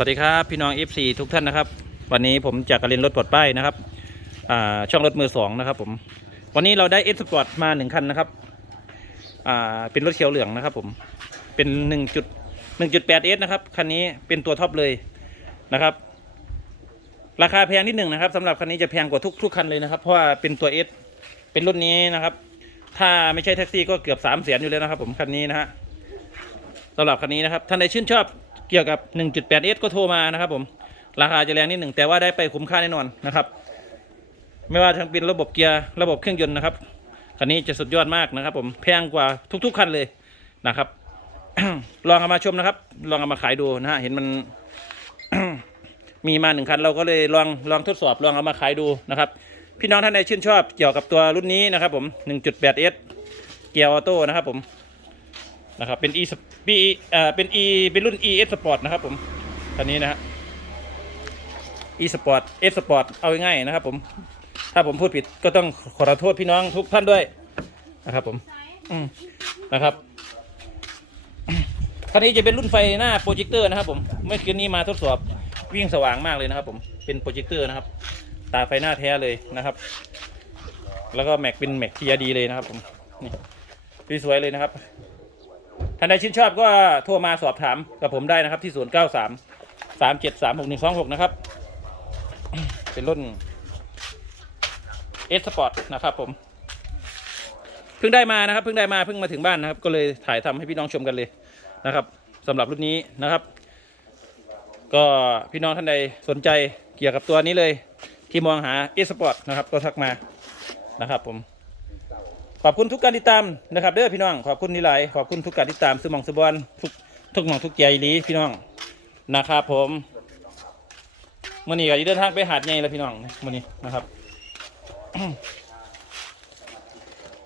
สวัสดีครับ พี่น้อง F4 ทุกท่านนะครับ วันนี้ผมจากกรเรียนรถปลดป้ายนะครับช่องรถมือสองนะครับผมวันนี้เราได้ S Sport มาหนึ่งคันนะครับเป็นรถเขียวเหลืองนะครับผมเป็น1จุด1.8 S นะครับคันนี้เป็นตัวท็อปเลยนะครับ ราคาแพงนิดหนึ่งนะครับสำหรับคันนี้จะแพงกว่าทุกทุกคันเลยนะครับเพราะว่าเป็นตัว S เป็นรุ่นนี้นะครับ ถ้าไม่ใช่แท็กซี่ก็เกือบ3ามแสนอยู่แล้วนะครับ ผมคันนี้นะฮะสำหรับคันนี้นะครับท่านใดชื่นชอบ เกี่ยวกับ 1.8S ก็โทรมานะครับผมราคาจะแรงนิดหนึ่งแต่ว่าได้ไปคุ้มค่าแน่นอนนะครับ ไม่ว่าทั้งเป็นระบบเกียร์ระบบเครื่องยนต์นะครับคันนี้จะสุดยอดมากนะครับ ผมแพงกว่าทุก ๆคันเลยนะครับ ลองเอามาชมนะครับ ลองเอามาขายดูนะฮะเห็นมันมีมาหนึ่งคันเราก็เลยลองลองทดสอบลองเอามาขายดูนะครับ พี่น้องท่านใดชื่นชอบเกี่ยวกับตัวรุ่นนี้นะครับ ผม 1.8S เกียร์ออโต้นะครับ ผม นะครับเป็น e ปีเอ่อเป็น e เป็นรุ่น e s sport นะครับผมคันนี้นะฮะ e sport s sport เอาง่ายๆนะครับผมถ้าผมพูดผิดก็ต้องขอโทษพี่น้องทุกท่านด้วยนะครับผมอืมนะครับคันนี้จะเป็นรุ่นไฟหน้าโปรเจคเตอร์นะครับผมเมื่อคืนนี้มาทดสอบวิ่งสว่างมากเลยนะครับผมเป็นโปรเจคเตอร์นะครับ ตาไฟหน้าแท้เลยนะครับ แล้วก็แม็กเป็นแม็กทีดีเลยนะครับผมนี่สวยๆเลยนะครับ ท่านใดชื่นชอบก็โทรมาสอบถามกับผมได้นะครับที่ 0 9 3 3 7 3 6 1 2 6 นะครับ เป็นรุ่น S Sport นะครับผม เพิ่งได้มานะครับ เพิ่งได้มาเพิ่งมาถึงบ้านนะครับ ก็เลยถ่ายทำให้พี่น้องชมกันเลยนะครับสำหรับรุ่นนี้นะครับ ก็พี่น้องท่านใดสนใจเกี่ยวกับตัวนี้เลย ที่มองหา S Sport นะครับ ก็ทักมานะครับผม ขอบคุณทุกการติดตามนะครับเด้อพี่น้องขอบคุณนี่หลายขอบคุณทุกการติดตามสมองสบอนทุกทุกหมองทุกใจอีหลีพี่น้องนะครับผมมื่อนี้ก็จะเดินทางไปหาดใหญ่แล้วพี่น้องมื่อนี้นะครับ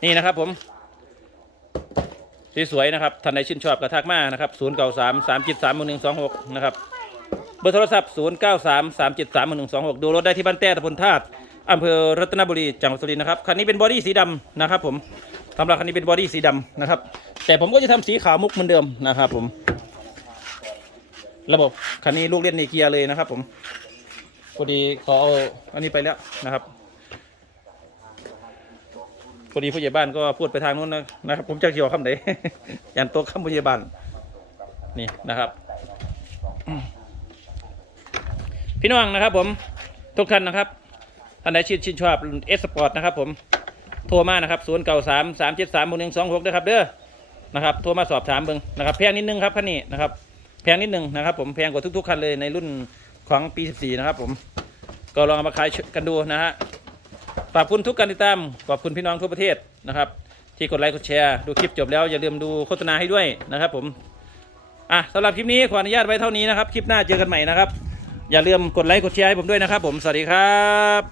นี่นะครับผมสวยๆนะครับท่านใดชื่นชอบกระทักมานะครับศูนย์เก้าสามสามเจิตสามหนึ่งสองหกนะครับเบอร์โทรศัพท์ศูนย์เก้าสามสามเจิตสามหนึ่งสองหกดูรถได้ที่บ้านแต้ตะพนธาตุ อำเภอรัตนบุรีจังหวัดสุรินทร์นะครับคันนี้เป็นบอดี้สีดำนะครับ ผมสำหรับคันนี้เป็นบอดี้สีดำนะครับ แต่ผมก็จะทำสีขาวมุกเหมือนเดิมนะครับ ผม ระบบคันนี้ลูกเล่นในเกียร์เลยนะครับ ผมพอดีขอเอาอันนี้ไปแล้วนะครับพอดีผู้ใหญ่บ้านก็พูดไปทางนู้นนะนะครับ ผมจะเกี่ยวคำไหนยันโต๊ะคำผู้ใหญ่บ้านนี่นะครับ พี่น้องนะครับ ผมทุกท่านนะครับ ท่านใดชื่นชื่นชอบเอสปอร์ตนะครับผมโทรมานะครับศูนย์เก้าสามสามเจ็ดสามหนึ่งสองหกนะครับเด้อนะครับโทรมาสอบถามเบิ้งนะครับแพงนิดนึงครับคันนี้นะครับแพงนิดนึงนะครับผมแพงกว่าทุกๆคันเลยในรุ่นของปี 14 นะครับผมก็ลองเอามาขายกันดูนะฮะขอบคุณทุกการติดตามขอบคุณพี่น้องทั่วประเทศนะครับ ที่กดไลค์กดแชร์ดูคลิปจบแล้วอย่าลืมดูโฆษณาให้ด้วยนะครับผมอะสำหรับคลิปนี้ขออนุญาตไว้เท่านี้นะครับ คลิปหน้าเจอกันใหม่นะครับ อย่าลืมกดไลค์กดแชร์ให้ผมด้วยนะครับผมสวัสดีครับ